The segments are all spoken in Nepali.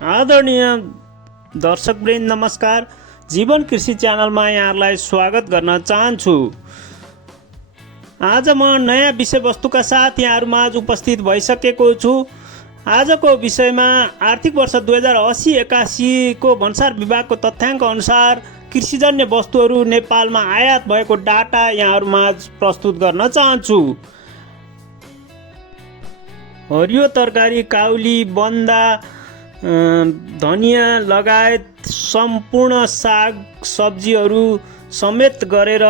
आदरणीय दर्शकवृन्द नमस्कार। जीवन कृषि च्यानलमा यहाँहरूलाई स्वागत गर्न चाहन्छु। आज म नयाँ विषयवस्तुका साथ यहाँहरूमाझ उपस्थित भइसकेको छु। आजको विषयमा आर्थिक वर्ष 2080-81 को भन्सार विभागको तथ्याङ्क अनुसार कृषिजन्य वस्तुहरू नेपालमा आयात भएको डाटा यहाँहरूमाझ प्रस्तुत गर्न चाहन्छु। हरियो तरकारी, काउली, बन्दा, धनिया लगायत सम्पूर्ण साग सब्जीहरू समेत गरेर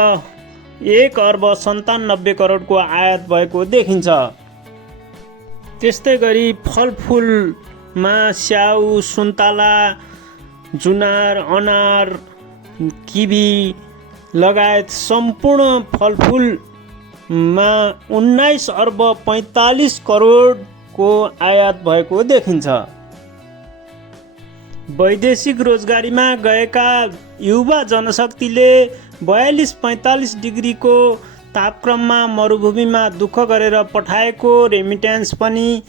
1,97 करोडको आयात भएको देखिन्छ। त्यस्तै गरी फलफुलमा स्याउ, सुन्तला, जुनार, अनार, किवी लगायत सम्पूर्ण फलफुलमा 19,45 करोडको आयात भएको देखिन्छ। वैदेशिक रोजगारीमा गएका युवा जनशक्तिले 42-45 डिग्रीको तापक्रममा मरुभूमिमा दुःख गरेर पठाएको रेमिट्यान्स पनि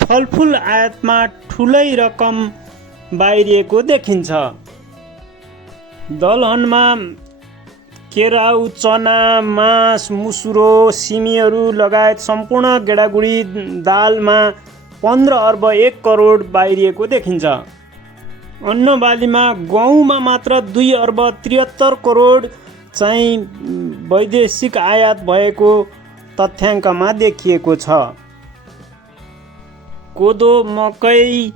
फलफुल आयातमा ठुलै रकम बाहिरिएको देखिन्छ। दलहनमा केराउ, चना, मास, मुसुरो, सिमीहरू लगायत सम्पूर्ण गेडागुडी दालमा 15 अर्ब 1 करोड बाहिरिएको देखिन्छ। अन्नबालीमा गहुँमा मात्र 2 अर्ब 73 करोड चाहिँ वैदेशिक आयात भएको तथ्याङ्कमा देखिएको छ। कोदो, मकै,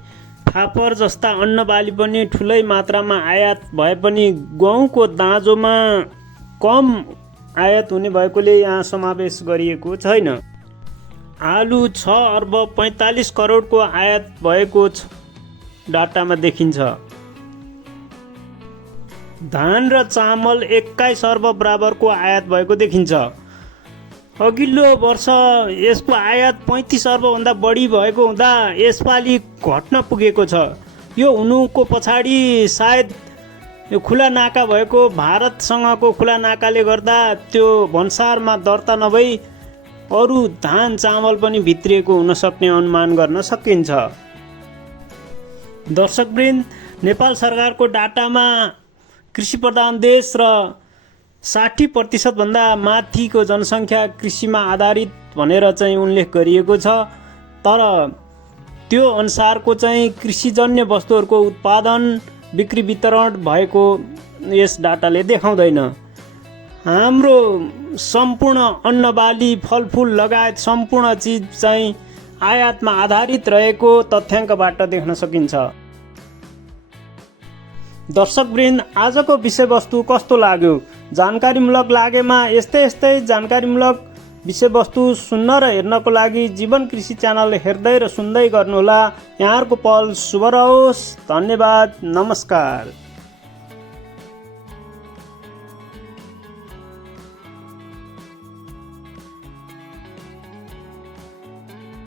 फापर जस्ता अन्नबाली पनि ठुलै मात्रामा आयात भए पनि गहुँको दाँजोमा कम आयात हुने भएकोले यहाँ समावेश गरिएको छैन। आलु 6 अर्ब 45 करोडको आयात भएको डाटामा देखिन्छ। धान र चामल 21 अर्ब बराबरको आयात भएको देखिन्छ। अघिल्लो वर्ष यसको आयात 35 अर्बभन्दा बढी भएको हुँदा यसपालि घट्न पुगेको छ। यो हुनुको पछाडि सायद यो खुला नाका भएको भारतसँगको खुला नाकाले गर्दा त्यो भन्सारमा दर्ता नभई अरू धान चामल पनि भित्रिएको हुन सक्ने अनुमान गर्न सकिन्छ। दर्शकवृन्द, नेपाल सरकारको डाटामा कृषि प्रधान देश र 60% भन्दा माथिको जनसङ्ख्या कृषिमा आधारित भनेर चाहिँ उल्लेख गरिएको छ। तर त्यो अनुसारको चाहिँ कृषिजन्य वस्तुहरूको उत्पादन, बिक्री वितरण भएको यस डाटाले देखाउँदैन। हाम्रो सम्पूर्ण अन्नबाली, फलफुल लगायत सम्पूर्ण चिज चाहिँ आयातमा आधारित रहेको तथ्याङ्कबाट देख्न सकिन्छ। दर्शकवृन्द, आजको विषयवस्तु कस्तो लाग्यो? जानकारीमूलक लागेमा यस्तै जानकारीमूलक विषयवस्तु सुन्न र हेर्नको लागि जीवन कृषि च्यानल हेर्दै र सुन्दै गर्नुहोला। यहाँहरूको पल शुभ रहोस्। धन्यवाद। नमस्कार।